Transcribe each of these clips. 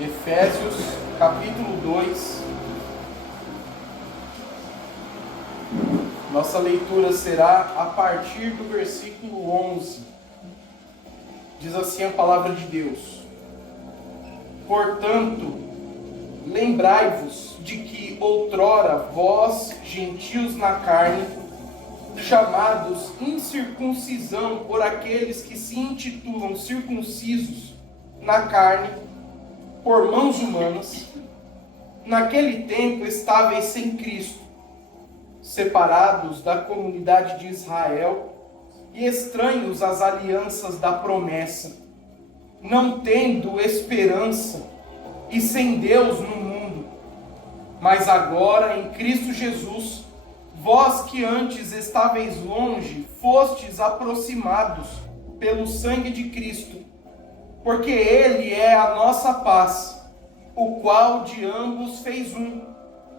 Efésios capítulo 2. Nossa leitura será a partir do versículo 11. Diz assim a palavra de Deus: Portanto, lembrai-vos de que outrora vós, gentios na carne, chamados incircuncisão por aqueles que se intitulam circuncisos na carne, por mãos humanas, naquele tempo estáveis sem Cristo, separados da comunidade de Israel e estranhos às alianças da promessa, não tendo esperança e sem Deus no mundo. Mas agora, em Cristo Jesus, vós que antes estáveis longe, fostes aproximados pelo sangue de Cristo, porque Ele é a nossa paz, o qual de ambos fez um,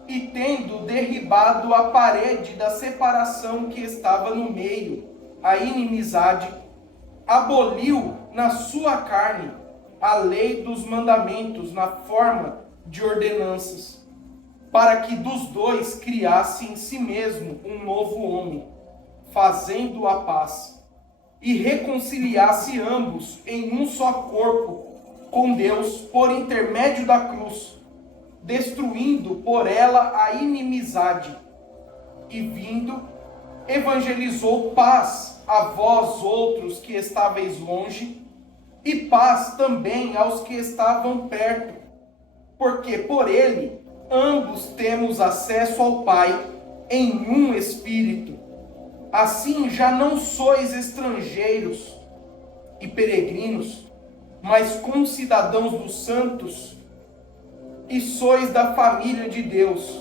e tendo derribado a parede da separação que estava no meio, a inimizade, aboliu na sua carne a lei dos mandamentos na forma de ordenanças, para que dos dois criasse em si mesmo um novo homem, fazendo a paz, e reconciliasse ambos em um só corpo com Deus por intermédio da cruz, destruindo por ela a inimizade, e vindo, evangelizou paz a vós outros que estáveis longe, e paz também aos que estavam perto, porque por ele ambos temos acesso ao Pai em um Espírito. Assim já não sois estrangeiros e peregrinos, mas concidadãos dos santos, e sois da família de Deus,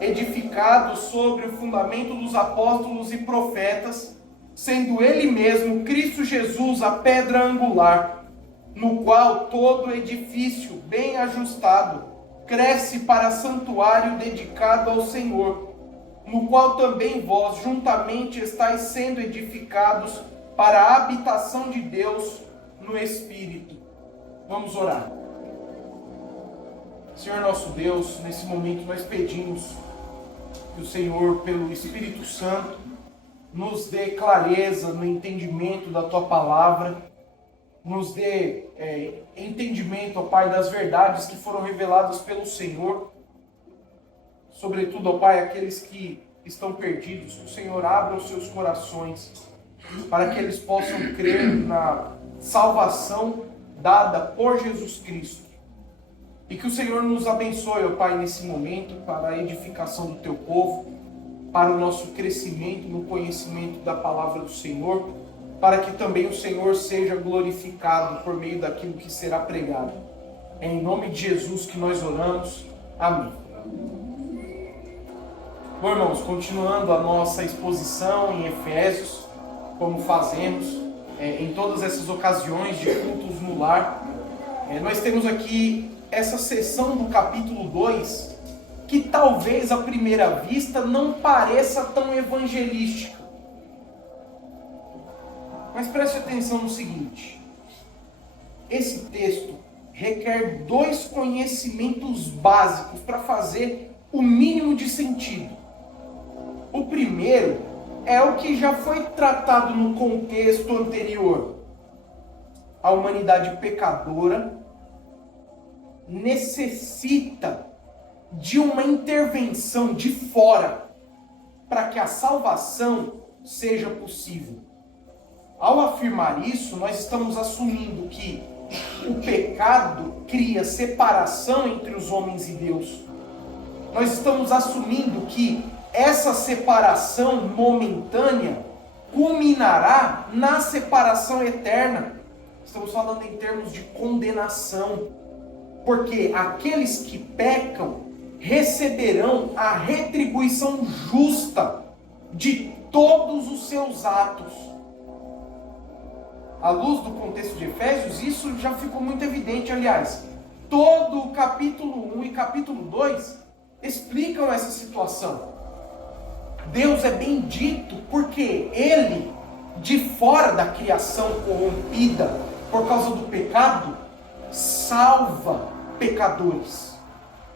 edificados sobre o fundamento dos apóstolos e profetas, sendo Ele mesmo, Cristo Jesus, a pedra angular, no qual todo edifício bem ajustado cresce para santuário dedicado ao Senhor, no qual também vós juntamente estáis sendo edificados para a habitação de Deus no Espírito. Vamos orar. Senhor nosso Deus, nesse momento nós pedimos que o Senhor, pelo Espírito Santo, nos dê clareza no entendimento da Tua palavra, nos dê entendimento, ó Pai, das verdades que foram reveladas pelo Senhor. Sobretudo, ó Pai, aqueles que estão perdidos, que o Senhor abra os seus corações para que eles possam crer na salvação dada por Jesus Cristo. E que o Senhor nos abençoe, ó Pai, nesse momento, para a edificação do Teu povo, para o nosso crescimento no conhecimento da palavra do Senhor, para que também o Senhor seja glorificado por meio daquilo que será pregado. É em nome de Jesus que nós oramos. Amém. Bom, irmãos, continuando a nossa exposição em Efésios, como fazemos em todas essas ocasiões de cultos no lar, nós temos aqui essa seção do capítulo 2, que talvez à primeira vista não pareça tão evangelística. Mas preste atenção no seguinte: esse texto requer dois conhecimentos básicos para fazer o mínimo de sentido. O primeiro é o que já foi tratado no contexto anterior. A humanidade pecadora necessita de uma intervenção de fora para que a salvação seja possível. Ao afirmar isso, nós estamos assumindo que o pecado cria separação entre os homens e Deus. Nós estamos assumindo que essa separação momentânea culminará na separação eterna. Estamos falando em termos de condenação, porque aqueles que pecam receberão a retribuição justa de todos os seus atos. À luz do contexto de Efésios, isso já ficou muito evidente. Aliás, todo o capítulo 1 e capítulo 2 explicam essa situação. Deus é bendito porque Ele, de fora da criação corrompida por causa do pecado, salva pecadores.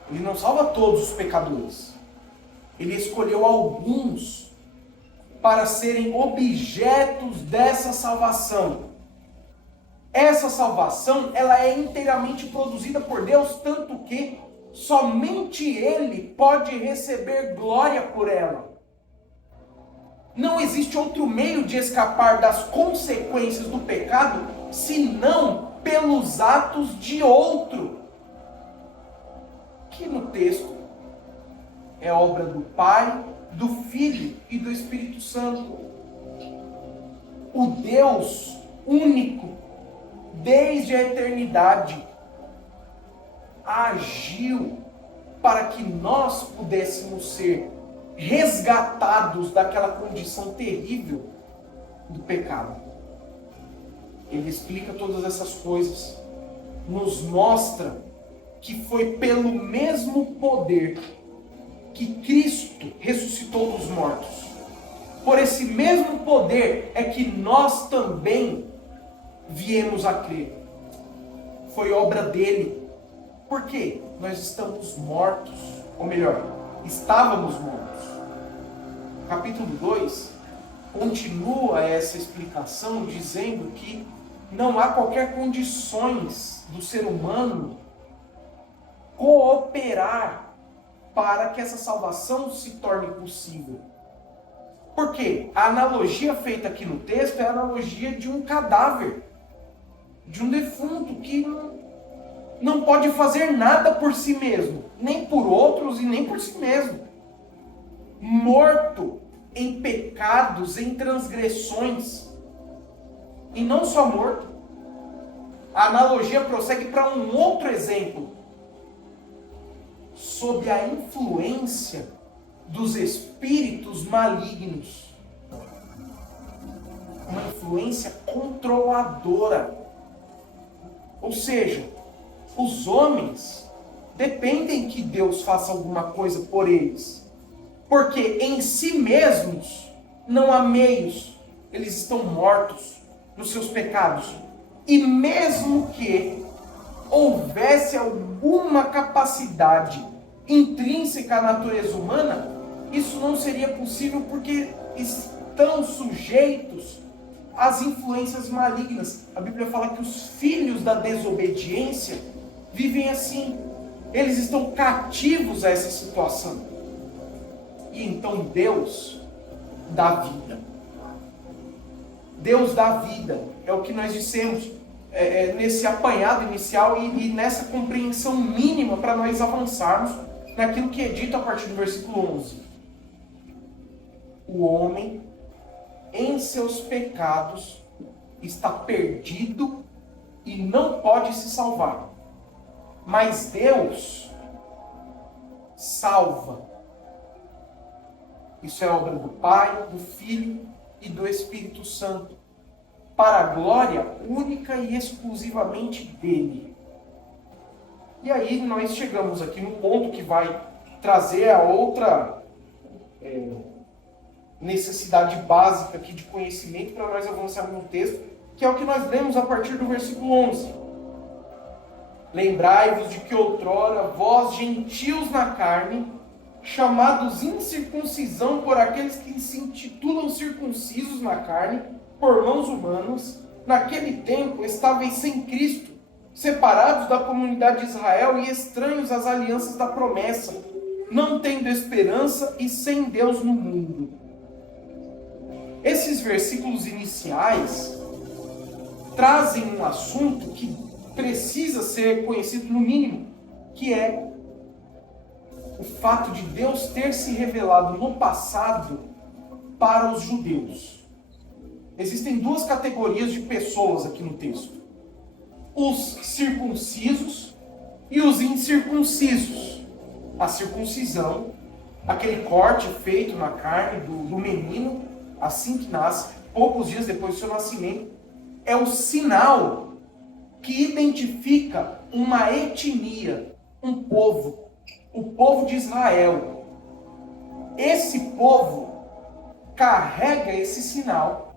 Ele não salva todos os pecadores. Ele escolheu alguns para serem objetos dessa salvação. Essa salvação, ela é inteiramente produzida por Deus, tanto que somente Ele pode receber glória por ela. Não existe outro meio de escapar das consequências do pecado, senão pelos atos de outro. Que no texto é obra do Pai, do Filho e do Espírito Santo. O Deus único, desde a eternidade, agiu para que nós pudéssemos ser resgatados daquela condição terrível do pecado. Ele explica todas essas coisas, nos mostra que foi pelo mesmo poder que Cristo ressuscitou dos mortos. Por esse mesmo poder é que nós também viemos a crer. Foi obra dele. Por quê? Nós estamos mortos. Ou melhor, estávamos mortos. Capítulo 2 continua essa explicação dizendo que não há qualquer condições do ser humano cooperar para que essa salvação se torne possível. Por quê? A analogia feita aqui no texto é a analogia de um cadáver, de um defunto que não pode fazer nada por si mesmo, nem por outros e nem por si mesmo. Morto em pecados, em transgressões. E não só morto. A analogia prossegue para um outro exemplo. Sob a influência dos espíritos malignos. Uma influência controladora. Ou seja, os homens dependem que Deus faça alguma coisa por eles. Porque em si mesmos não há meios. Eles estão mortos nos seus pecados. E mesmo que houvesse alguma capacidade intrínseca à natureza humana, isso não seria possível porque estão sujeitos às influências malignas. A Bíblia fala que os filhos da desobediência vivem assim. Eles estão cativos a essa situação. E então Deus dá vida. Deus dá vida. É o que nós dissemos nesse apanhado inicial e nessa compreensão mínima para nós avançarmos naquilo que é dito a partir do versículo 11. O homem, em seus pecados, está perdido e não pode se salvar. Mas Deus salva. Isso é obra do Pai, do Filho e do Espírito Santo, para a glória única e exclusivamente dele. E aí nós chegamos aqui no ponto que vai trazer a outra necessidade básica aqui de conhecimento para nós avançarmos no texto, que é o que nós lemos a partir do versículo 11. Lembrai-vos de que outrora vós, gentios na carne, chamados incircuncisão por aqueles que se intitulam circuncisos na carne, por mãos humanas, naquele tempo estáveis sem Cristo, separados da comunidade de Israel e estranhos às alianças da promessa, não tendo esperança e sem Deus no mundo. Esses versículos iniciais trazem um assunto que precisa ser conhecido no mínimo, que é o fato de Deus ter se revelado no passado para os judeus. Existem duas categorias de pessoas aqui no texto: os circuncisos e os incircuncisos. A circuncisão, aquele corte feito na carne do menino assim que nasce, poucos dias depois do seu nascimento, é o sinal que identifica uma etnia, um povo, o povo de Israel. Esse povo carrega esse sinal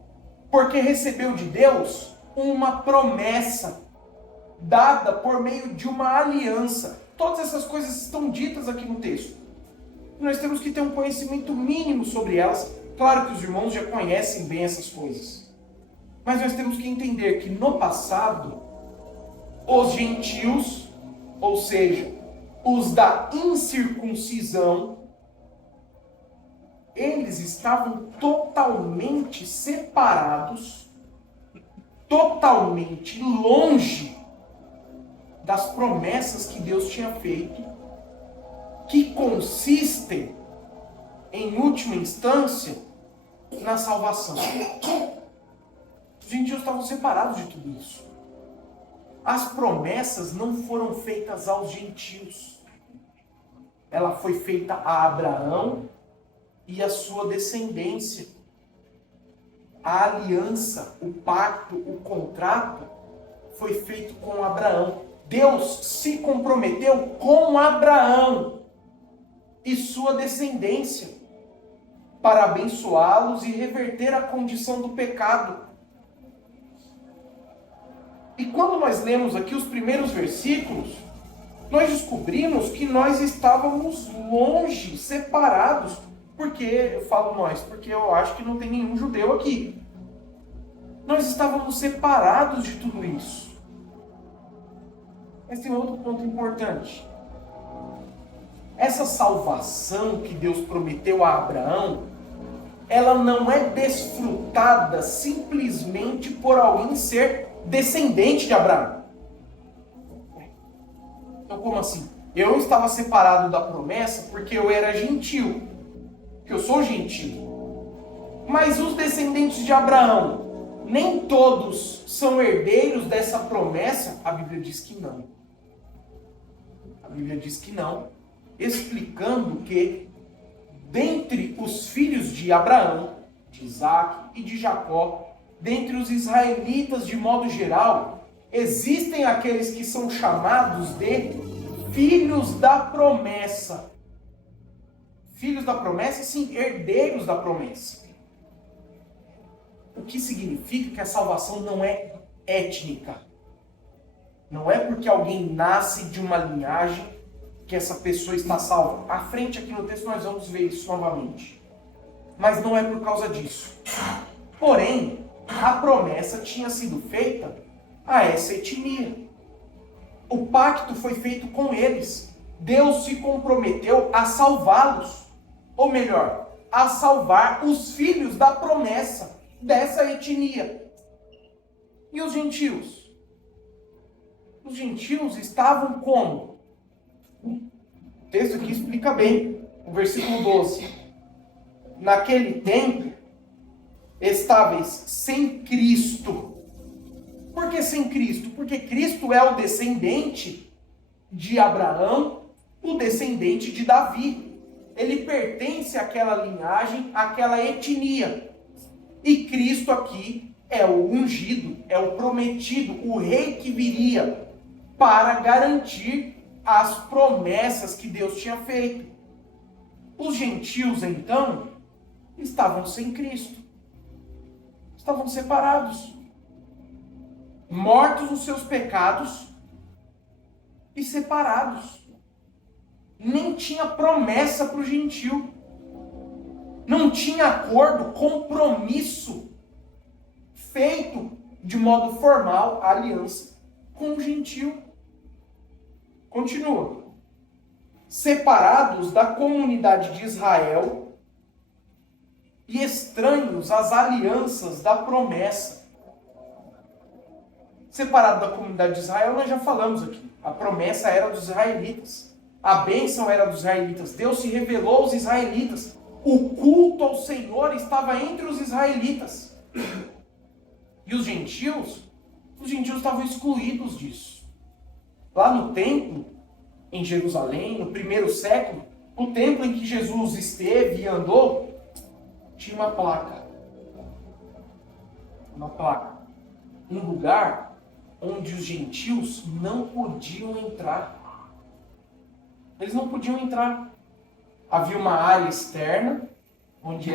porque recebeu de Deus uma promessa. dada por meio de uma aliança. Todas essas coisas estão ditas aqui no texto. Nós temos que ter um conhecimento mínimo sobre elas. Claro que os irmãos já conhecem bem essas coisas. Mas nós temos que entender que no passado, os gentios, ou seja, os da incircuncisão, eles estavam totalmente separados, totalmente longe das promessas que Deus tinha feito, que consistem, em última instância, na salvação. Os gentios estavam separados de tudo isso. As promessas não foram feitas aos gentios. Ela foi feita a Abraão e a sua descendência. A aliança, o pacto, o contrato foi feito com Abraão. Deus se comprometeu com Abraão e sua descendência para abençoá-los e reverter a condição do pecado. E quando nós lemos aqui os primeiros versículos, nós descobrimos que nós estávamos longe, separados. Por que eu falo nós? Porque eu acho que não tem nenhum judeu aqui. Nós estávamos separados de tudo isso. Mas tem outro ponto importante. Essa salvação que Deus prometeu a Abraão, ela não é desfrutada simplesmente por alguém ser descendente de Abraão. Então, como assim? Eu estava separado da promessa porque eu era gentil. Porque eu sou gentil. Mas os descendentes de Abraão, nem todos são herdeiros dessa promessa? A Bíblia diz que não. A Bíblia diz que não, explicando que dentre os filhos de Abraão, de Isaac e de Jacó, dentre os israelitas de modo geral, existem aqueles que são chamados de filhos da promessa. Filhos da promessa, sim, herdeiros da promessa. O que significa que a salvação não é étnica. Não é porque alguém nasce de uma linhagem que essa pessoa está salva. À frente aqui no texto nós vamos ver isso novamente. Mas não é por causa disso. Porém, a promessa tinha sido feita a essa etnia. O pacto foi feito com eles. Deus se comprometeu a salvá-los. Ou melhor, a salvar os filhos da promessa dessa etnia. E os gentios? Os gentios estavam como? O texto aqui explica bem. O versículo 12. Naquele tempo, estáveis sem Cristo. Por que sem Cristo? Porque Cristo é o descendente de Abraão, o descendente de Davi. Ele pertence àquela linhagem, àquela etnia. E Cristo aqui é o ungido, é o prometido, o rei que viria para garantir as promessas que Deus tinha feito. Os gentios, então, estavam sem Cristo. Estavam separados. Mortos nos seus pecados e separados. Nem tinha promessa para o gentio. Não tinha acordo, compromisso feito de modo formal, aliança com o gentio. Continua. Separados da comunidade de Israel e estranhos às alianças da promessa. Separado da comunidade de Israel, nós já falamos aqui. A promessa era dos israelitas. A bênção era dos israelitas. Deus se revelou aos israelitas. O culto ao Senhor estava entre os israelitas. E os gentios estavam excluídos disso. Lá no templo, em Jerusalém, no primeiro século, o templo em que Jesus esteve e andou, tinha uma placa. Uma placa. Um lugar onde os gentios não podiam entrar. Eles não podiam entrar. Havia uma área externa, onde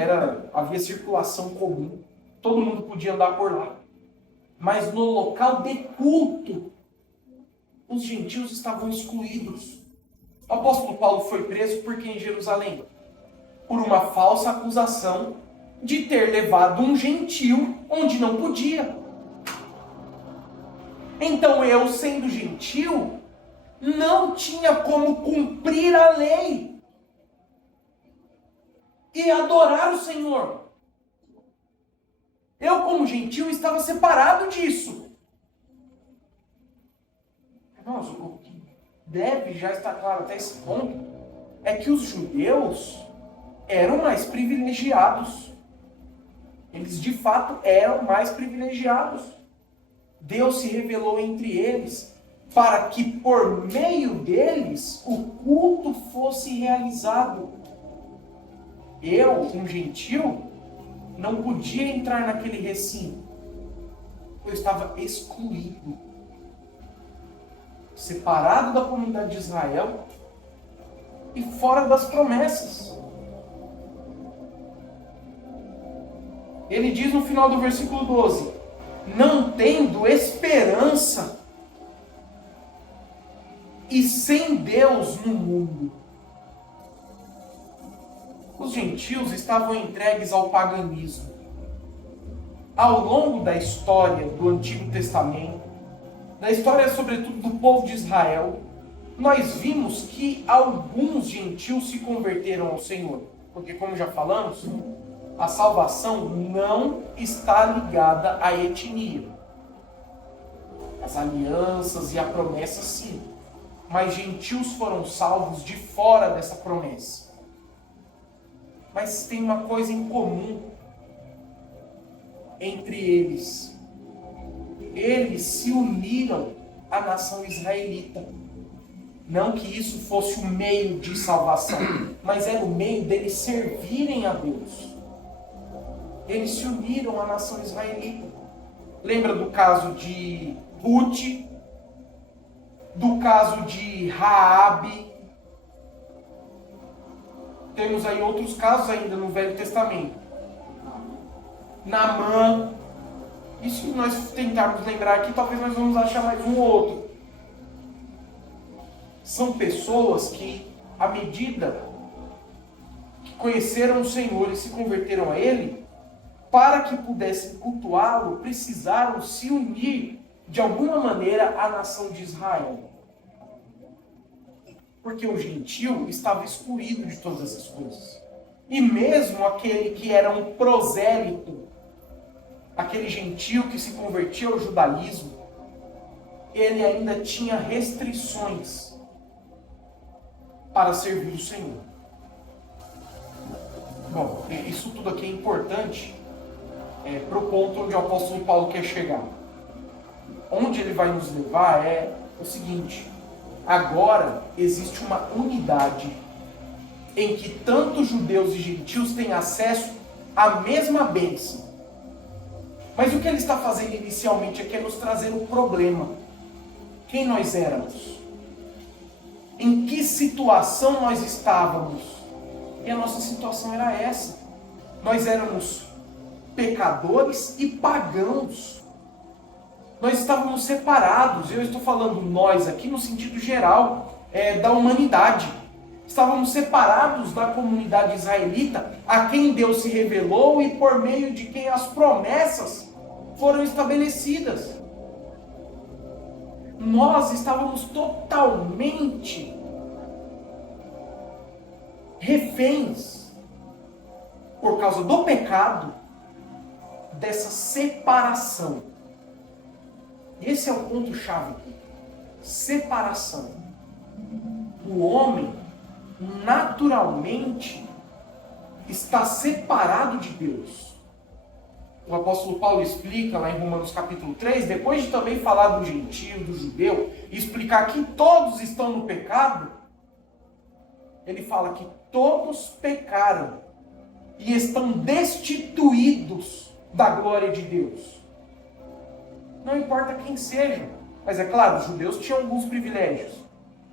havia circulação comum. Todo mundo podia andar por lá. Mas no local de culto, os gentios estavam excluídos. O apóstolo Paulo foi preso por quê em Jerusalém? Por uma falsa acusação de ter levado um gentio onde não podia. Então eu, sendo gentio, não tinha como cumprir a lei e adorar o Senhor. Eu, como gentio, estava separado disso. Irmãos, o que deve já estar claro até esse ponto é que os judeus eram mais privilegiados. Eles, de fato, eram mais privilegiados. Deus se revelou entre eles para que, por meio deles, o culto fosse realizado. Eu, um gentio, não podia entrar naquele recinto. Eu estava excluído, separado da comunidade de Israel e fora das promessas. Ele diz no final do versículo 12: não tendo esperança e sem Deus no mundo. Os gentios estavam entregues ao paganismo. Ao longo da história do Antigo Testamento, da história sobretudo do povo de Israel, nós vimos que alguns gentios se converteram ao Senhor. Porque, como já falamos, a salvação não está ligada à etnia. As alianças e a promessa, sim. Mas gentios foram salvos de fora dessa promessa. Mas tem uma coisa em comum entre eles. Eles se uniram à nação israelita. Não que isso fosse o meio de salvação, mas era o meio deles servirem a Deus. Eles se uniram à nação israelita. Lembra do caso de Ruth, do caso de Raabe. Temos aí outros casos ainda no Velho Testamento. Naamã. E se nós tentarmos lembrar aqui, talvez nós vamos achar mais um ou outro. São pessoas que, à medida que conheceram o Senhor e se converteram a Ele, para que pudessem cultuá-lo, precisaram se unir de alguma maneira à nação de Israel. Porque o gentio estava excluído de todas essas coisas. E mesmo aquele que era um prosélito, aquele gentio que se convertia ao judaísmo, ele ainda tinha restrições para servir o Senhor. Bom, isso tudo aqui é importante para o ponto onde o apóstolo Paulo quer chegar. Onde ele vai nos levar é o seguinte: agora existe uma unidade em que tanto judeus e gentios têm acesso à mesma bênção. Mas o que ele está fazendo inicialmente aqui é nos trazer um problema. Quem nós éramos? Em que situação nós estávamos? E a nossa situação era essa. Nós éramos pecadores e pagãos. Nós estávamos separados. Eu estou falando nós aqui no sentido geral da humanidade. Estávamos separados da comunidade israelita, a quem Deus se revelou e por meio de quem as promessas foram estabelecidas. Nós estávamos totalmente reféns, por causa do pecado, dessa separação. Esse é o ponto-chave aqui. Separação. O homem, naturalmente, está separado de Deus. O apóstolo Paulo explica lá em Romanos capítulo 3, depois de também falar do gentio, do judeu, e explicar que todos estão no pecado, ele fala que todos pecaram e estão destituídos da glória de Deus. Não importa quem seja, mas é claro, os judeus tinham alguns privilégios.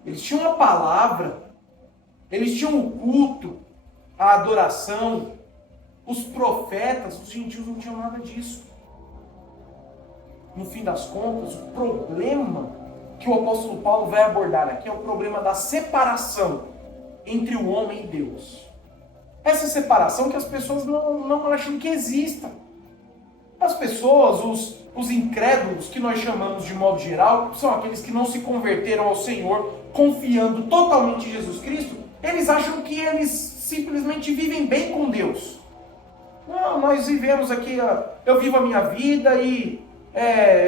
Eles tinham a palavra, eles tinham o culto, a adoração, os profetas. Os gentios não tinham nada disso. No fim das contas, o problema que o apóstolo Paulo vai abordar aqui é o problema da separação entre o homem e Deus. Essa separação que as pessoas não acham que exista. As pessoas, os incrédulos, que nós chamamos de modo geral, são aqueles que não se converteram ao Senhor, confiando totalmente em Jesus Cristo, eles acham que eles simplesmente vivem bem com Deus. Não, nós vivemos aqui, eu vivo a minha vida e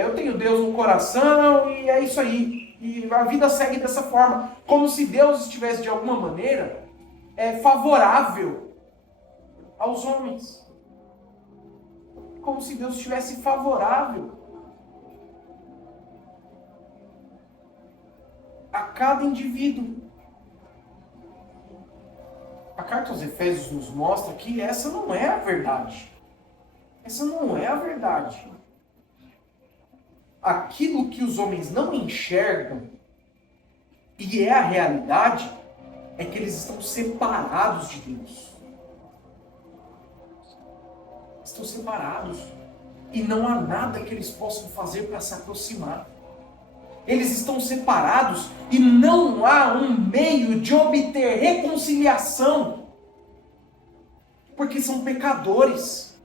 eu tenho Deus no coração e é isso aí. E a vida segue dessa forma, como se Deus estivesse de alguma maneira favorável aos homens. Como se Deus estivesse favorável a cada indivíduo. A carta aos Efésios nos mostra que essa não é a verdade. Essa não é a verdade. Aquilo que os homens não enxergam, e é a realidade, é que eles estão separados de Deus. Estão separados. E não há nada que eles possam fazer para se aproximar. Eles estão separados e não há um meio de obter reconciliação. Porque são pecadores.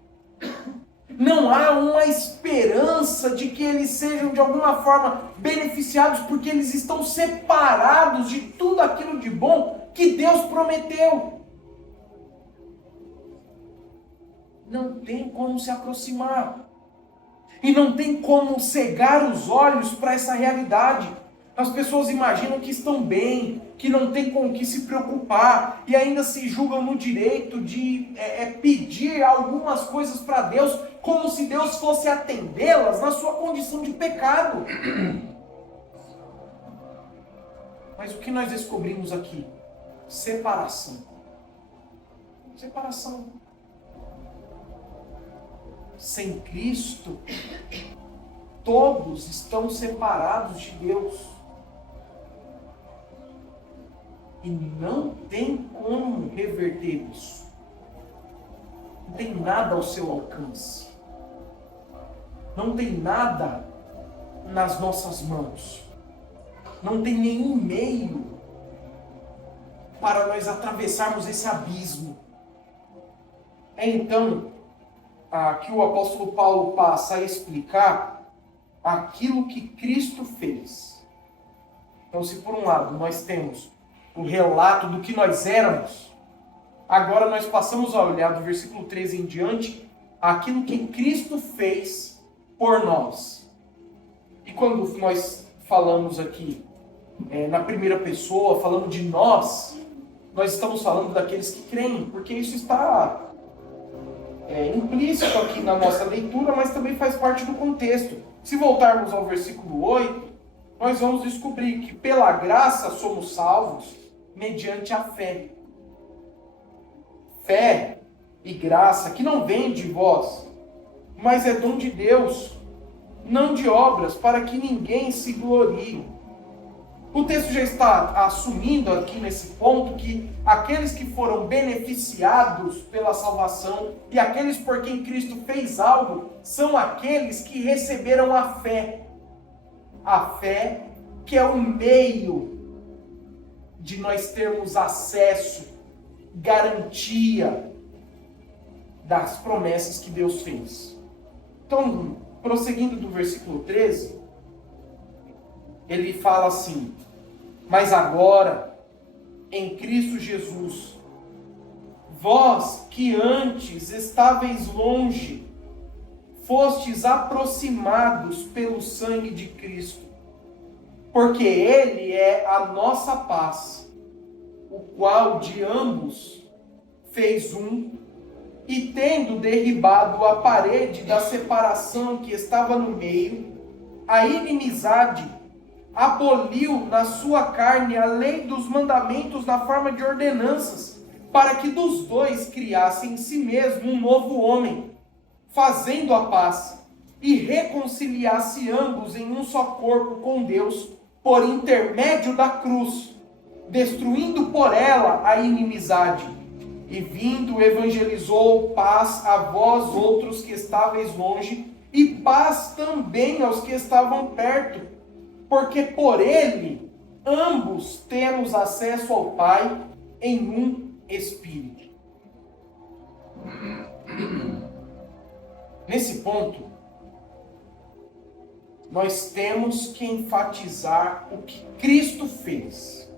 Não há uma esperança de que eles sejam de alguma forma beneficiados, porque eles estão separados de tudo aquilo de bom que Deus prometeu. Não tem como se aproximar. E não tem como cegar os olhos para essa realidade. As pessoas imaginam que estão bem, que não tem com o que se preocupar, e ainda se julgam no direito de pedir algumas coisas para Deus, como se Deus fosse atendê-las na sua condição de pecado. Mas o que nós descobrimos aqui? Separação. Separação. Sem Cristo, todos estão separados de Deus. E não tem como reverter isso. Não tem nada ao seu alcance. Não tem nada nas nossas mãos. Não tem nenhum meio para nós atravessarmos esse abismo. Então, que o apóstolo Paulo passa a explicar aquilo que Cristo fez. Então, se por um lado nós temos o relato do que nós éramos, agora nós passamos a olhar do versículo 13 em diante aquilo que Cristo fez por nós. E quando nós falamos aqui na primeira pessoa, falando de nós estamos falando daqueles que creem, porque isso está implícito aqui na nossa leitura, mas também faz parte do contexto. Se voltarmos ao versículo 8, nós vamos descobrir que pela graça somos salvos mediante a fé. Fé e graça que não vem de vós, mas é dom de Deus, não de obras, para que ninguém se glorie. O texto já está assumindo aqui nesse ponto que aqueles que foram beneficiados pela salvação e aqueles por quem Cristo fez algo são aqueles que receberam a fé. A fé que é o meio de nós termos acesso, garantia das promessas que Deus fez. Então, prosseguindo do versículo 13, ele fala assim: mas agora, em Cristo Jesus, vós que antes estáveis longe, fostes aproximados pelo sangue de Cristo, porque Ele é a nossa paz, o qual de ambos fez um, e tendo derribado a parede da separação que estava no meio, a inimizade, aboliu na sua carne a lei dos mandamentos na forma de ordenanças, para que dos dois criasse em si mesmo um novo homem, fazendo a paz, e reconciliasse ambos em um só corpo com Deus, por intermédio da cruz, destruindo por ela a inimizade. E vindo, evangelizou paz a vós outros que estáveis longe, e paz também aos que estavam perto. porque por ele ambos temos acesso ao Pai em um Espírito. Nesse ponto, nós temos que enfatizar o que Cristo fez.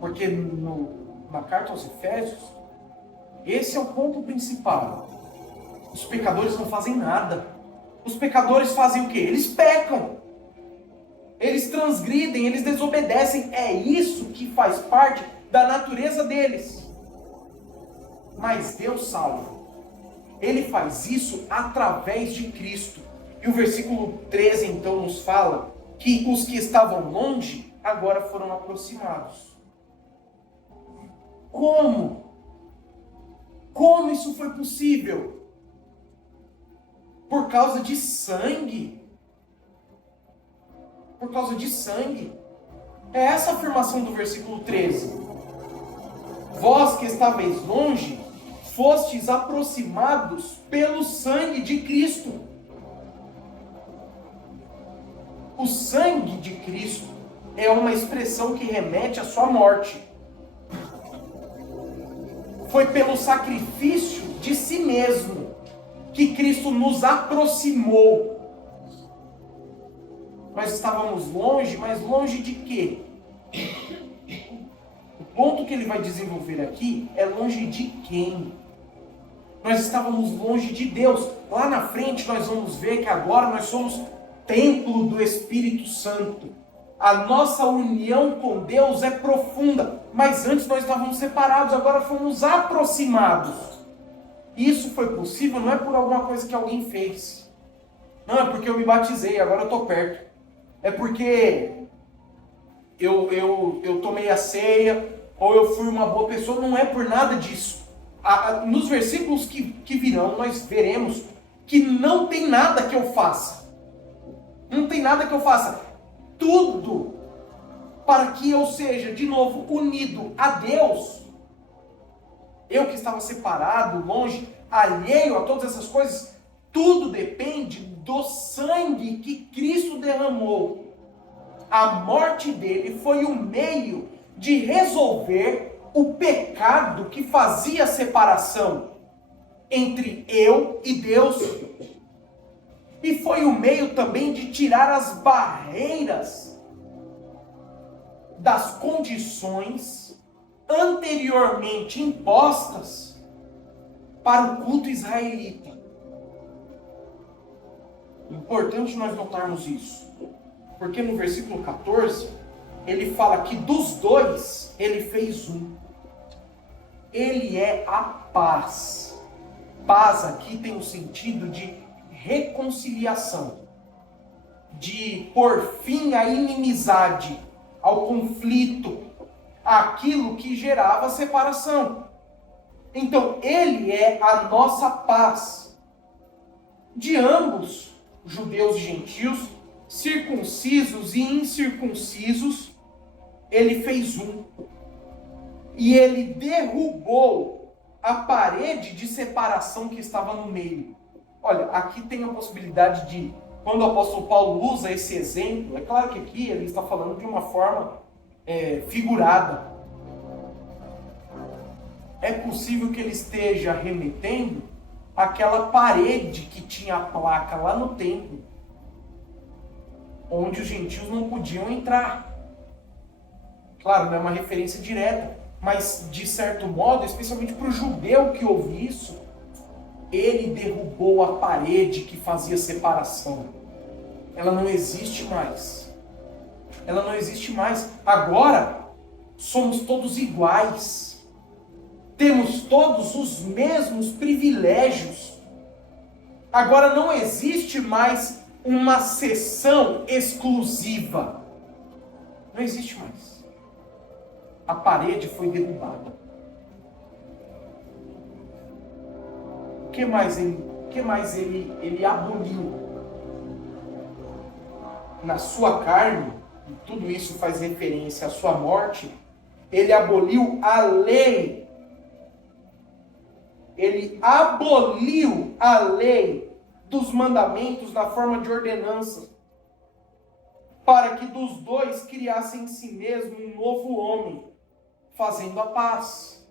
Porque na carta aos Efésios, esse é o ponto principal. Os pecadores não fazem nada. Os pecadores fazem o quê? Eles pecam. Eles transgridem, eles desobedecem. É isso que faz parte da natureza deles. Mas Deus salva. Ele faz isso através de Cristo. E o versículo 13 então nos fala que os que estavam longe agora foram aproximados. Como? Como isso foi possível? Por causa de sangue. Por causa de sangue. É essa a afirmação do versículo 13. Vós que estáveis longe, fostes aproximados pelo sangue de Cristo. O sangue de Cristo é uma expressão que remete à sua morte. Foi pelo sacrifício de si mesmo que Cristo nos aproximou. Nós estávamos longe, mas longe de quê? O ponto que ele vai desenvolver aqui é longe de quem? Nós estávamos longe de Deus. Lá na frente nós vamos ver que agora nós somos templo do Espírito Santo. A nossa união com Deus é profunda, mas antes nós estávamos separados, agora fomos aproximados. Isso foi possível não é por alguma coisa que alguém fez. Não é porque eu me batizei, agora eu estou perto. É porque eu tomei a ceia, ou eu fui uma boa pessoa, não é por nada disso. Nos versículos que virão, nós veremos que não tem nada que eu faça. Não tem nada que eu faça. Tudo para que eu seja, de novo, unido a Deus. Eu que estava separado, longe, alheio a todas essas coisas, tudo depende do sangue que Cristo derramou. A morte dele foi o meio de resolver o pecado que fazia separação entre eu e Deus. E foi o meio também de tirar as barreiras das condições anteriormente impostas para o culto israelita. Importante nós notarmos isso, porque no versículo 14, ele fala que dos dois, ele fez um. Ele é a paz. Paz aqui tem o sentido de reconciliação, de pôr fim à inimizade, ao conflito, aquilo que gerava separação. Então, ele é a nossa paz. De ambos, judeus e gentios, circuncisos e incircuncisos, ele fez um. E ele derrubou a parede de separação que estava no meio. Olha, aqui tem a possibilidade de, quando o apóstolo Paulo usa esse exemplo, é claro que aqui ele está falando de uma forma figurada. É possível que ele esteja remetendo àquela parede que tinha a placa lá no templo, onde os gentios não podiam entrar. Claro, não é uma referência direta, mas de certo modo, especialmente para o judeu que ouve isso, ele derrubou a parede que fazia separação. Ela não existe mais. Ela não existe mais. Agora, somos todos iguais. Temos todos os mesmos privilégios. Agora não existe mais uma seção exclusiva. Não existe mais. A parede foi derrubada. O que mais ele aboliu? Na sua carne, e tudo isso faz referência à sua morte, ele aboliu a lei. Ele aboliu a lei dos mandamentos na forma de ordenança. para que dos dois criassem em si mesmo um novo homem, fazendo a paz.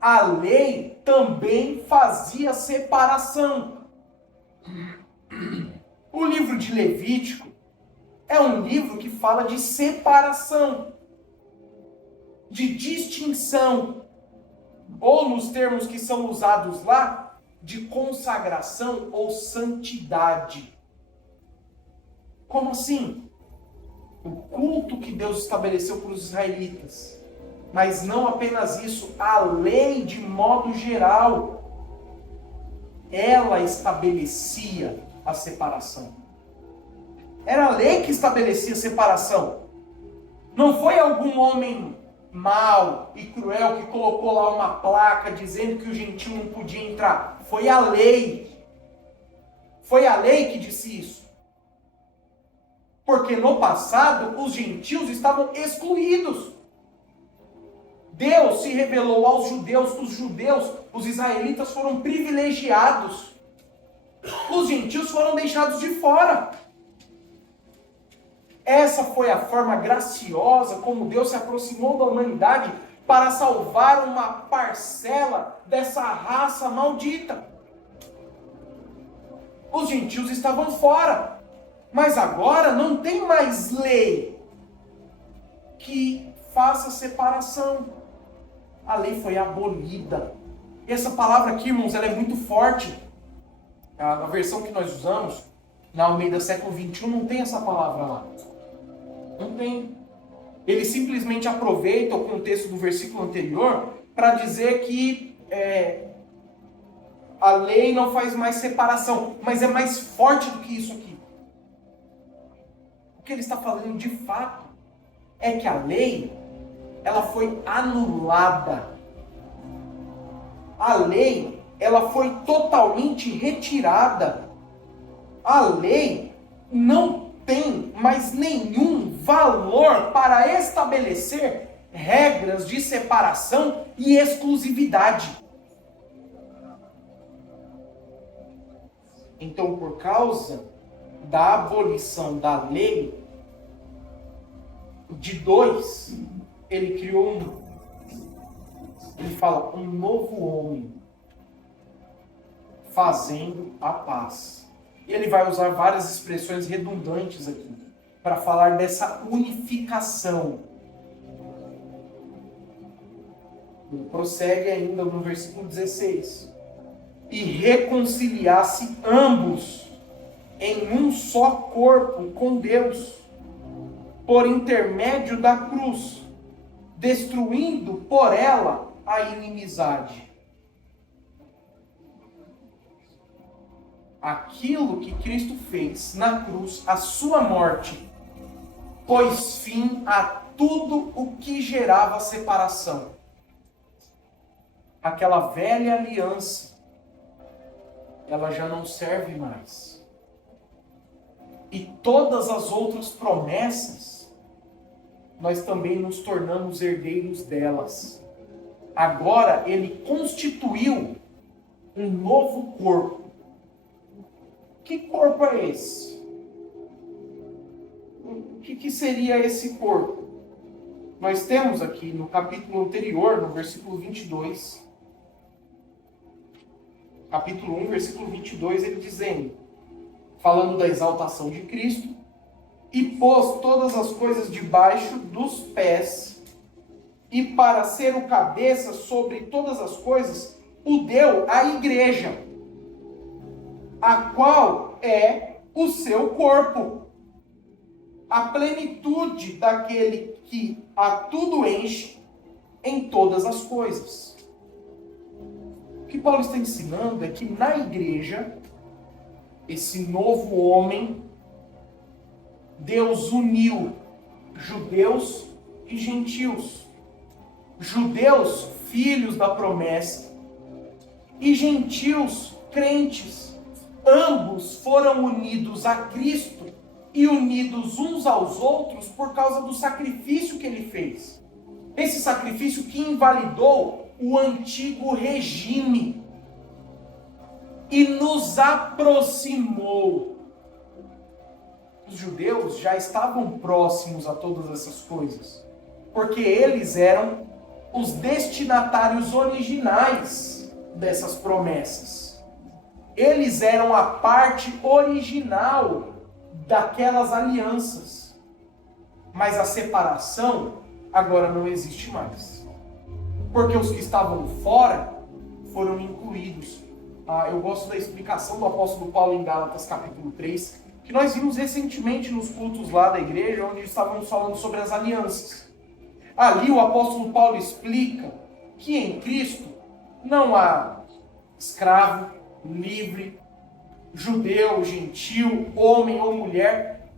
A lei também fazia separação. O livro de Levítico é um livro que fala de separação, de distinção, ou nos termos que são usados lá, de consagração ou santidade. Como assim? O culto que Deus estabeleceu para os israelitas. Mas não apenas isso, a lei de modo geral, ela estabelecia a separação. Era a lei que estabelecia a separação. Não foi algum homem mau e cruel que colocou lá uma placa dizendo que o gentio não podia entrar. Foi a lei. Foi a lei que disse isso. Porque no passado os gentios estavam excluídos. Deus se revelou aos judeus, os israelitas foram privilegiados. Os gentios foram deixados de fora. Essa foi a forma graciosa como Deus se aproximou da humanidade para salvar uma parcela dessa raça maldita. Os gentios estavam fora, mas agora não tem mais lei que faça separação. A lei foi abolida. E essa palavra aqui, irmãos, ela é muito forte. Na versão que nós usamos, na Almeida século XXI, não tem essa palavra lá. Não tem. Ele simplesmente aproveita o contexto do versículo anterior para dizer que a lei não faz mais separação, mas é mais forte do que isso aqui. O que ele está falando de fato é que a lei, ela foi anulada. A lei, ela foi totalmente retirada. A lei não tem mais nenhum valor para estabelecer regras de separação e exclusividade. Então, por causa da abolição da lei, de dois, ele criou um. Ele fala, um novo homem, fazendo a paz. E ele vai usar várias expressões redundantes aqui, para falar dessa unificação. Ele prossegue ainda no versículo 16. E reconciliasse ambos em um só corpo com Deus, por intermédio da cruz, destruindo por ela a inimizade. Aquilo que Cristo fez na cruz, a sua morte, pôs fim a tudo o que gerava separação. Aquela velha aliança, ela já não serve mais. E todas as outras promessas, nós também nos tornamos herdeiros delas. Agora ele constituiu um novo corpo. Que corpo é esse? O que seria esse corpo? Nós temos aqui no capítulo anterior, no versículo 22, capítulo 1, versículo 22, ele dizendo, falando da exaltação de Cristo, e pôs todas as coisas debaixo dos pés, e para ser o cabeça sobre todas as coisas, o deu à igreja, a qual é o seu corpo, a plenitude daquele que a tudo enche em todas as coisas. O que Paulo está ensinando é que na igreja, esse novo homem, Deus uniu judeus e gentios. Judeus, filhos da promessa, e gentios, crentes. Ambos foram unidos a Cristo e unidos uns aos outros por causa do sacrifício que ele fez. Esse sacrifício que invalidou o antigo regime e nos aproximou judeus já estavam próximos a todas essas coisas, porque eles eram os destinatários originais dessas promessas. Eles eram a parte original daquelas alianças. Mas a separação agora não existe mais, porque os que estavam fora foram incluídos. Eu gosto da explicação do apóstolo Paulo em Gálatas capítulo 3, que nós vimos recentemente nos cultos lá da igreja, onde estávamos falando sobre as alianças. Ali o apóstolo Paulo explica que em Cristo não há escravo, livre, judeu, gentil, homem ou mulher,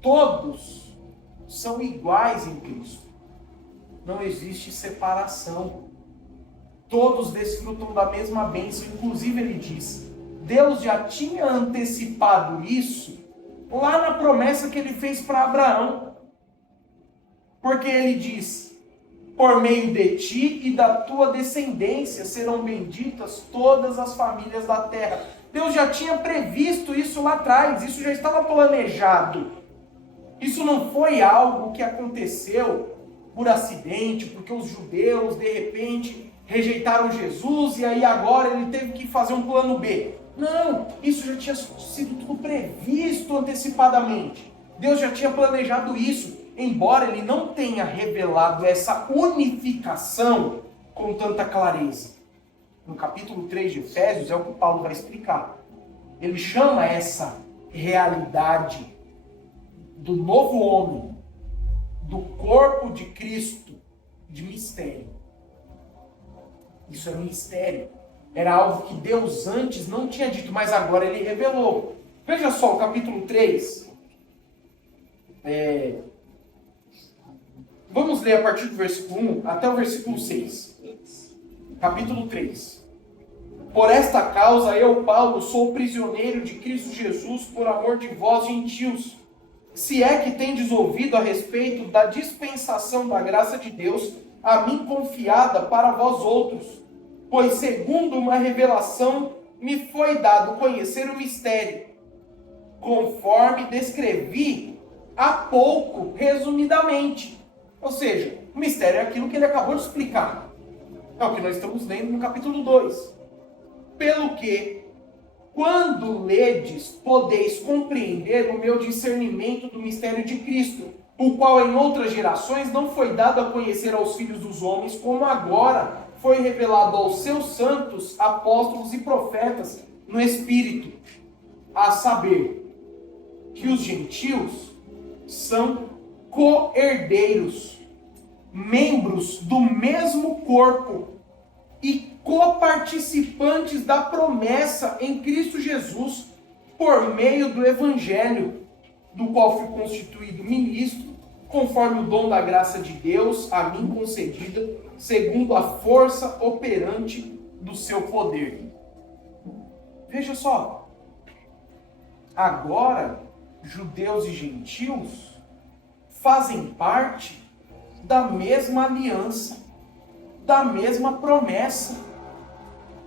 todos são iguais em Cristo. Não existe separação. Todos desfrutam da mesma bênção. Inclusive ele diz, Deus já tinha antecipado isso lá na promessa que ele fez para Abraão. Porque ele diz, por meio de ti e da tua descendência serão benditas todas as famílias da terra. Deus já tinha previsto isso lá atrás, isso já estava planejado. Isso não foi algo que aconteceu por acidente, porque os judeus de repente rejeitaram Jesus e aí agora ele teve que fazer um plano B. Não, isso já tinha sido tudo previsto antecipadamente. Deus já tinha planejado isso, embora ele não tenha revelado essa unificação com tanta clareza. No capítulo 3 de Efésios é o que Paulo vai explicar. Ele chama essa realidade do novo homem, do corpo de Cristo, de mistério. Isso é um mistério. Era algo que Deus antes não tinha dito, mas agora ele revelou. Veja só, o capítulo 3. Vamos ler a partir do versículo 1 até o versículo 6. Capítulo 3. Por esta causa eu, Paulo, sou prisioneiro de Cristo Jesus por amor de vós, gentios. Se é que tendes ouvido a respeito da dispensação da graça de Deus, a mim confiada para vós outros. Pois segundo uma revelação me foi dado conhecer o mistério, conforme descrevi há pouco, resumidamente. Ou seja, o mistério é aquilo que ele acabou de explicar. É o que nós estamos lendo no capítulo 2. Pelo que, quando ledes, podeis compreender o meu discernimento do mistério de Cristo, o qual em outras gerações não foi dado a conhecer aos filhos dos homens, como agora foi revelado aos seus santos, apóstolos e profetas no Espírito, a saber, que os gentios são co-herdeiros, membros do mesmo corpo e coparticipantes da promessa em Cristo Jesus, por meio do Evangelho, do qual fui constituído ministro, conforme o dom da graça de Deus a mim concedida, segundo a força operante do seu poder. Veja só, agora judeus e gentios fazem parte da mesma aliança, da mesma promessa.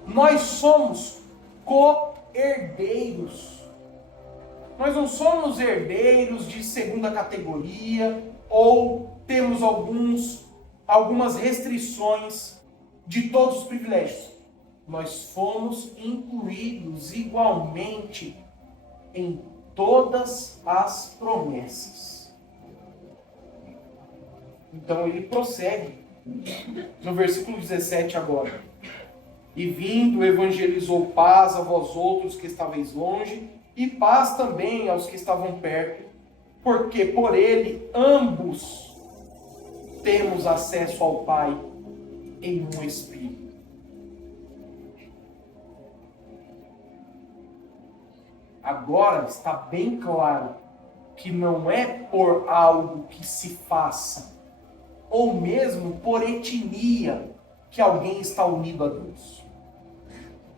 Nós somos co-herdeiros. Nós não somos herdeiros de segunda categoria ou temos algumas restrições de todos os privilégios. Nós fomos incluídos igualmente em todas as promessas. Então ele prossegue no versículo 17 agora. E vindo, evangelizou paz a vós outros que estáveis longe, e paz também aos que estavam perto, porque por ele ambos temos acesso ao Pai em um Espírito. Agora está bem claro que não é por algo que se faça, ou mesmo por etnia, que alguém está unido a Deus.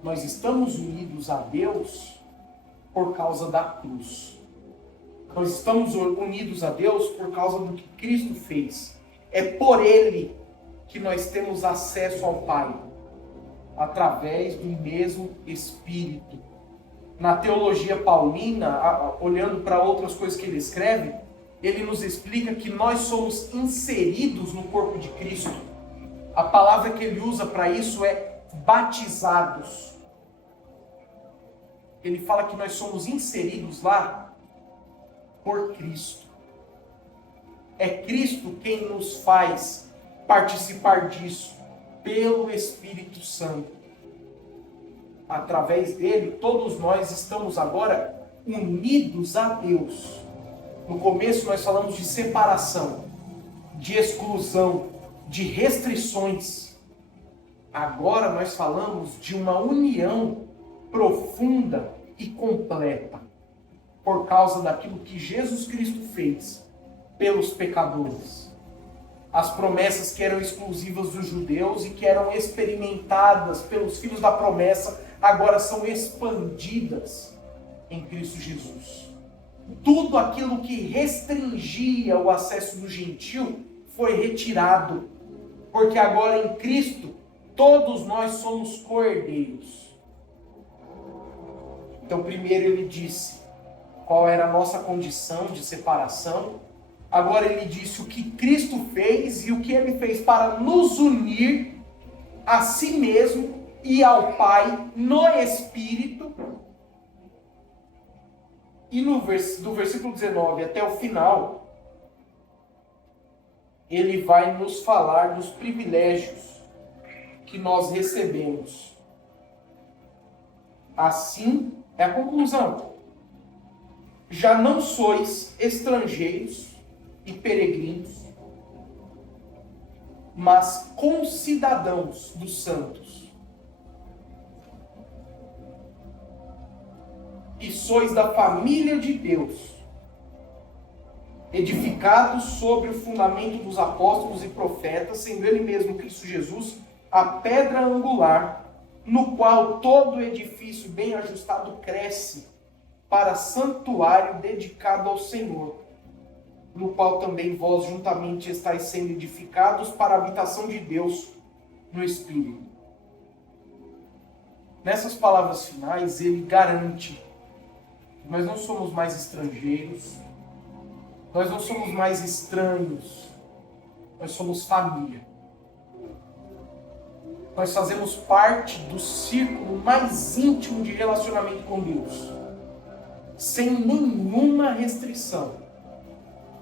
Nós estamos unidos a Deus por causa da cruz. Nós estamos unidos a Deus por causa do que Cristo fez. É por Ele que nós temos acesso ao Pai, através do mesmo Espírito. na teologia paulina, olhando para outras coisas que ele escreve, ele nos explica que nós somos inseridos no corpo de Cristo. A palavra que ele usa para isso é batizados. Ele fala que nós somos inseridos lá por Cristo. É Cristo quem nos faz participar disso pelo Espírito Santo. Através dele, todos nós estamos agora unidos a Deus. No começo nós falamos de separação, de exclusão, de restrições. Agora nós falamos de uma união profunda e completa, por causa daquilo que Jesus Cristo fez pelos pecadores. As promessas que eram exclusivas dos judeus e que eram experimentadas pelos filhos da promessa, agora são expandidas em Cristo Jesus. Tudo aquilo que restringia o acesso do gentio foi retirado, porque agora em Cristo todos nós somos co-herdeiros. Então primeiro ele disse qual era a nossa condição de separação. Agora ele disse o que Cristo fez e o que ele fez para nos unir a si mesmo e ao Pai no Espírito. E do versículo 19 até o final, ele vai nos falar dos privilégios que nós recebemos. Assim é a conclusão. Já não sois estrangeiros e peregrinos, mas concidadãos dos santos. E sois da família de Deus, edificados sobre o fundamento dos apóstolos e profetas, sendo ele mesmo, Cristo Jesus, a pedra angular, no qual todo edifício bem ajustado cresce para santuário dedicado ao Senhor, no qual também vós juntamente estáis sendo edificados para a habitação de Deus no Espírito. Nessas palavras finais, ele garante que nós não somos mais estrangeiros, nós não somos mais estranhos, nós somos família. Nós fazemos parte do círculo mais íntimo de relacionamento com Deus, sem nenhuma restrição.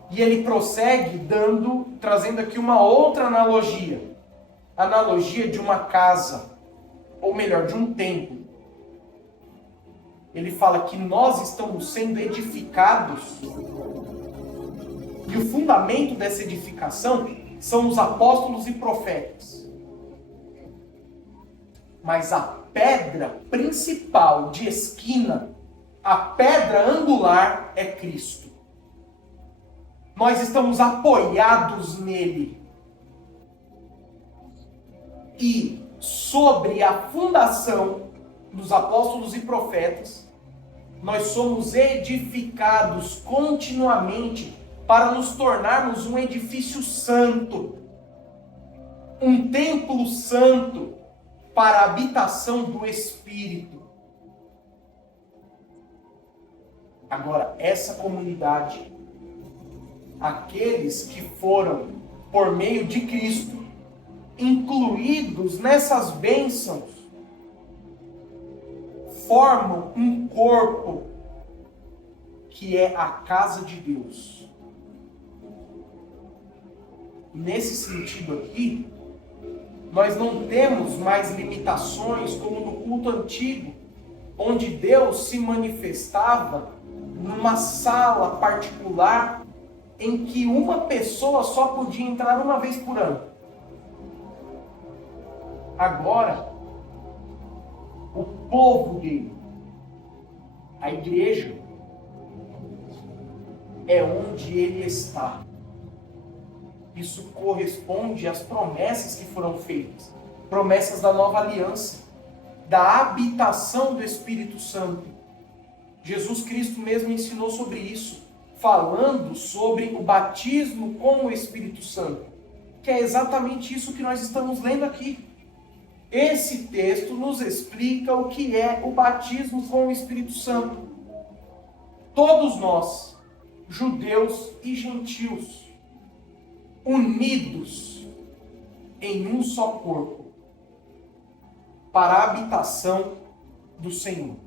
E ele prossegue trazendo aqui uma outra analogia. Analogia de uma casa, ou melhor, de um templo. Ele fala que nós estamos sendo edificados, e o fundamento dessa edificação são os apóstolos e profetas. Mas a pedra principal de esquina, a pedra angular é Cristo. Nós estamos apoiados nele. E sobre a fundação dos apóstolos e profetas, nós somos edificados continuamente para nos tornarmos um edifício santo, um templo santo para a habitação do Espírito. Agora, essa comunidade, aqueles que foram, por meio de Cristo, incluídos nessas bênçãos, formam um corpo que é a casa de Deus. Nesse sentido aqui, nós não temos mais limitações como no culto antigo, onde Deus se manifestava numa sala particular em que uma pessoa só podia entrar uma vez por ano. Agora, o povo dele, a igreja, é onde ele está. Isso corresponde às promessas que foram feitas, promessas da nova aliança, da habitação do Espírito Santo. Jesus Cristo mesmo ensinou sobre isso, falando sobre o batismo com o Espírito Santo, que é exatamente isso que nós estamos lendo aqui. Esse texto nos explica o que é o batismo com o Espírito Santo. Todos nós, judeus e gentios, unidos em um só corpo, para a habitação do Senhor.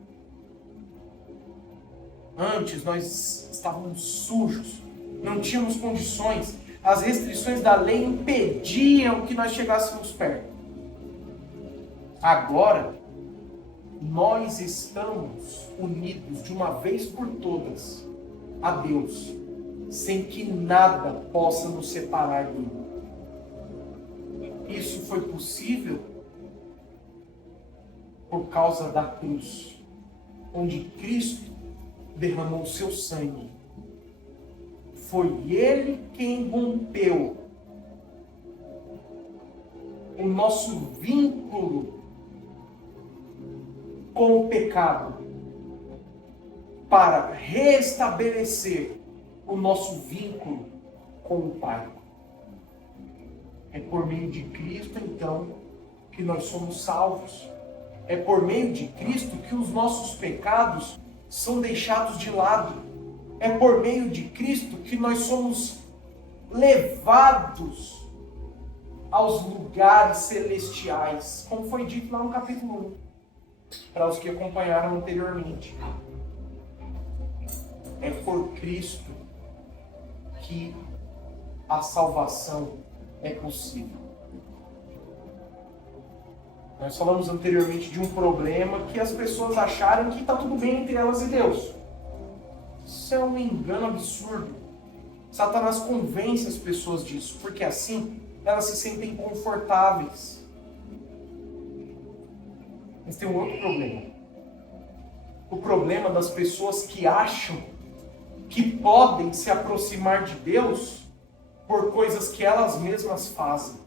Antes nós estávamos sujos, não tínhamos condições, as restrições da lei impediam que nós chegássemos perto. Agora, nós estamos unidos de uma vez por todas a Deus, sem que nada possa nos separar dele. Isso foi possível por causa da cruz, onde Cristo derramou o seu sangue. Foi ele quem rompeu o nosso vínculo com o pecado, para restabelecer o nosso vínculo com o Pai. É por meio de Cristo, então, que nós somos salvos. É por meio de Cristo que os nossos pecados são deixados de lado. É por meio de Cristo que nós somos levados aos lugares celestiais, como foi dito lá no capítulo 1. Para os que acompanharam anteriormente. É por Cristo que a salvação é possível. Nós falamos anteriormente de um problema que as pessoas acharam que está tudo bem entre elas e Deus. Isso é um engano absurdo. Satanás convence as pessoas disso, porque assim elas se sentem confortáveis. Mas tem um outro problema. O problema das pessoas que acham que podem se aproximar de Deus por coisas que elas mesmas fazem.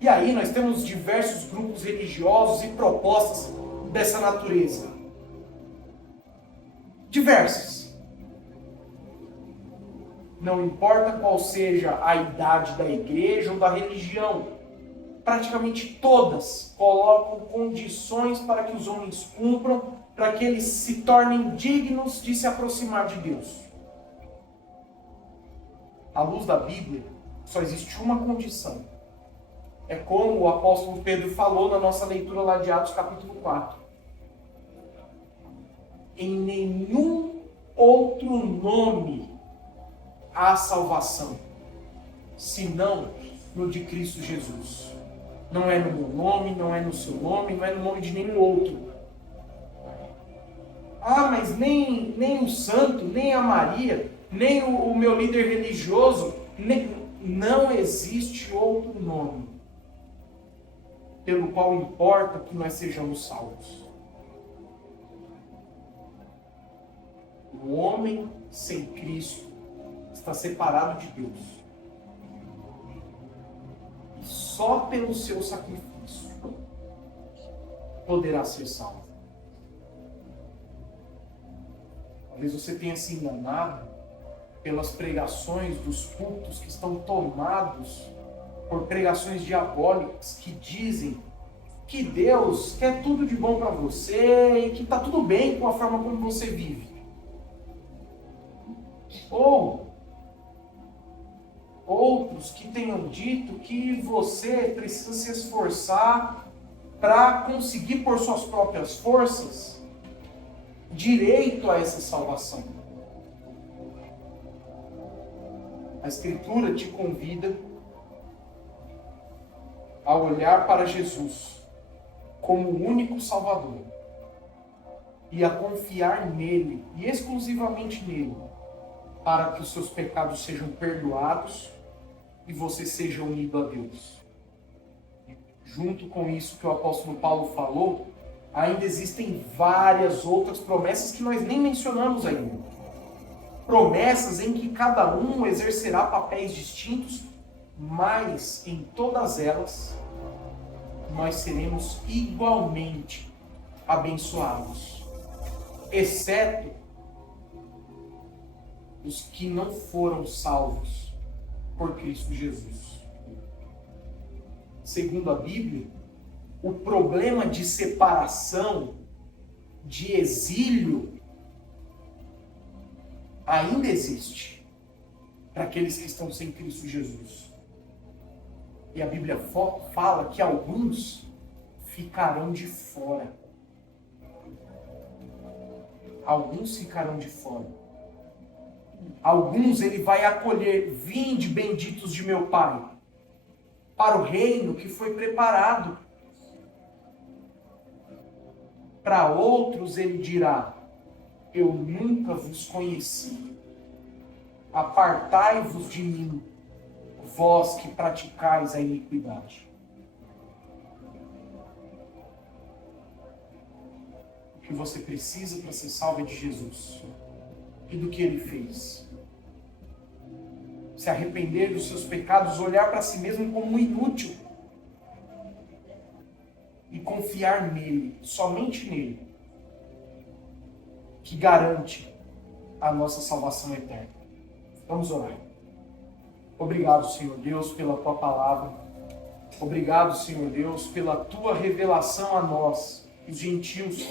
E aí nós temos diversos grupos religiosos e propostas dessa natureza. Diversas. Não importa qual seja a idade da igreja ou da religião, praticamente todas colocam condições para que os homens cumpram, para que eles se tornem dignos de se aproximar de Deus. À luz da Bíblia, só existe uma condição. É como o apóstolo Pedro falou na nossa leitura lá de Atos capítulo 4. Em nenhum outro nome há salvação, senão no de Cristo Jesus. Não é no meu nome, não é no seu nome, não é no nome de nenhum outro. Ah, mas nem o santo, nem a Maria, nem o meu líder religioso, não existe outro nome pelo qual importa que nós sejamos salvos. O homem sem Cristo está separado de Deus. Só pelo seu sacrifício poderá ser salvo. Talvez você tenha se enganado pelas pregações dos cultos que estão tomados por pregações diabólicas que dizem que Deus quer tudo de bom para você e que está tudo bem com a forma como você vive. Ou outros que tenham dito que você precisa se esforçar para conseguir por suas próprias forças direito a essa salvação. A Escritura te convida a olhar para Jesus como o único Salvador e a confiar nele, e exclusivamente nele, para que os seus pecados sejam perdoados e você seja unido a Deus. Junto com isso que o apóstolo Paulo falou, ainda existem várias outras promessas que nós nem mencionamos ainda. Promessas em que cada um exercerá papéis distintos, mas em todas elas nós seremos igualmente abençoados, exceto os que não foram salvos por Cristo Jesus. Segundo a Bíblia, o problema de separação, de exílio, ainda existe para aqueles que estão sem Cristo Jesus. E a Bíblia fala que alguns ficarão de fora. Alguns ficarão de fora. Alguns ele vai acolher: vinde, benditos de meu Pai, para o reino que foi preparado. Para outros ele dirá: eu nunca vos conheci. Apartai-vos de mim, vós que praticais a iniquidade. O que você precisa para ser salvo é de Jesus e do que Ele fez. Se arrepender dos seus pecados, olhar para si mesmo como inútil e confiar nele, somente nele, que garante a nossa salvação eterna. Vamos orar. Obrigado, Senhor Deus, pela Tua palavra. Obrigado, Senhor Deus, pela Tua revelação a nós, os gentios,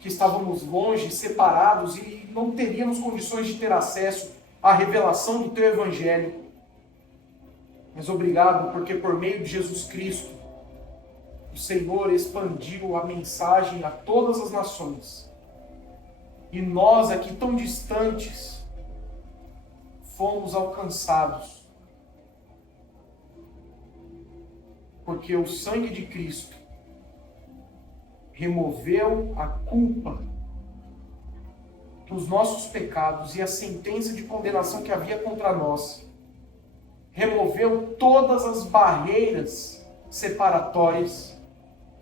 que estávamos longe, separados e não teríamos condições de ter acesso à revelação do Teu Evangelho. Mas obrigado porque por meio de Jesus Cristo, o Senhor expandiu a mensagem a todas as nações. E nós aqui tão distantes, fomos alcançados. Porque o sangue de Cristo removeu a culpa dos nossos pecados e a sentença de condenação que havia contra nós. Removeu todas as barreiras separatórias.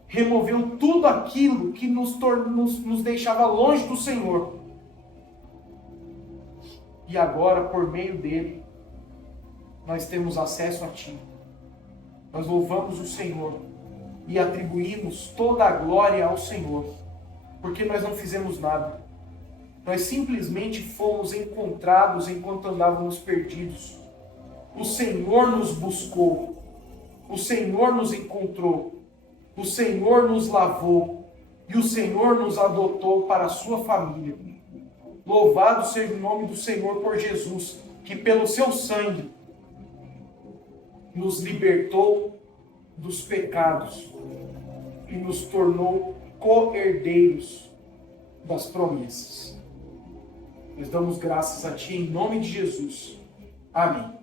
Removeu tudo aquilo que nos deixava longe do Senhor. E agora, por meio dele, nós temos acesso a Ti. Nós louvamos o Senhor e atribuímos toda a glória ao Senhor, porque nós não fizemos nada. Nós simplesmente fomos encontrados enquanto andávamos perdidos. O Senhor nos buscou, o Senhor nos encontrou, o Senhor nos lavou e o Senhor nos adotou para a sua família. Louvado seja o nome do Senhor por Jesus, que pelo seu sangue nos libertou dos pecados e nos tornou co-herdeiros das promessas. Nós damos graças a Ti em nome de Jesus. Amém.